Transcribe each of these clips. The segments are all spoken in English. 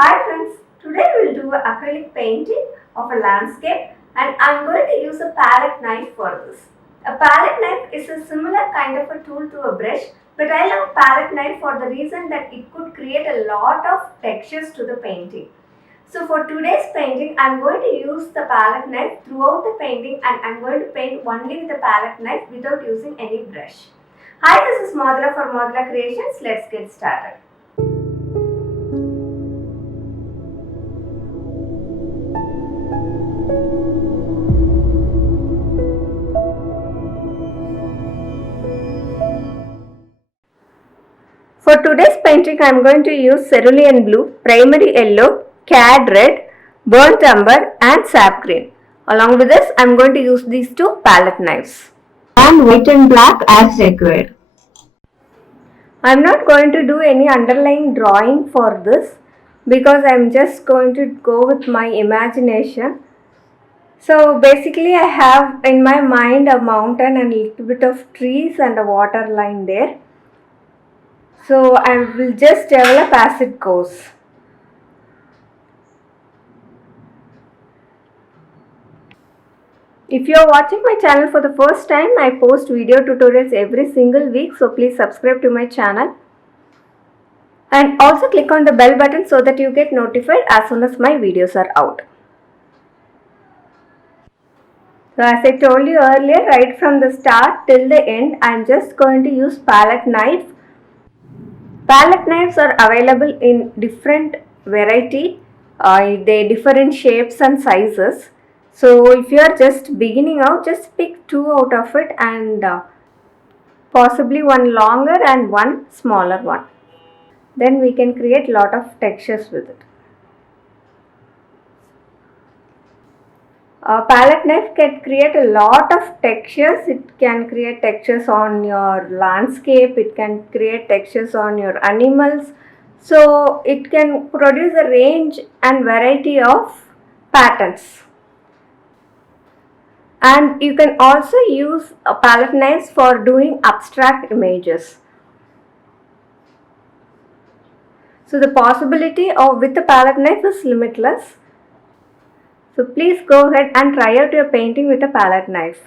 Hi friends, today we'll do an acrylic painting of a landscape and I'm going to use a palette knife for this. A palette knife is a similar kind of a tool to a brush, but I love palette knife for the reason that it could create a lot of textures to the painting. So for today's painting, I'm going to use the palette knife throughout the painting and I'm going to paint only with the palette knife without using any brush. Hi, this is Modula for Modula Creations. Let's get started. For today's painting, I am going to use cerulean blue, primary yellow, cad red, burnt umber and sap green. Along with this, I am going to use these two palette knives. And white and black as required. I am not going to do any underlying drawing for this because I am just going to go with my imagination. So basically I have in my mind a mountain and a little bit of trees and a water line there. So I will just develop as it goes. If you are watching my channel for the first time, I post video tutorials every single week, so please subscribe to my channel. And also click on the bell button so that you get notified as soon as my videos are out. So as I told you earlier, right from the start till the end, I am just going to use palette knife. Palette knives are available in different variety. They differ in shapes and sizes. So if you are just beginning out, just pick two out of it and possibly one longer and one smaller one. Then we can create lot of textures with it. A palette knife can create a lot of textures. It can create textures on your landscape. It can create textures on your animals. So it can produce a range and variety of patterns. And you can also use a palette knives for doing abstract images. So the possibility of with the palette knife is limitless. So please go ahead and try out your painting with a palette knife.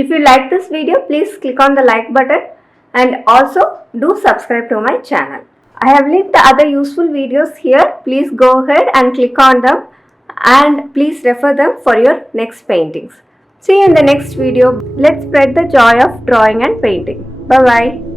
If you like this video, please click on the like button and also do subscribe to my channel. I have linked the other useful videos here. Please go ahead and click on them and please refer them for your next paintings. See you in the next video. Let's spread the joy of drawing and painting. Bye bye.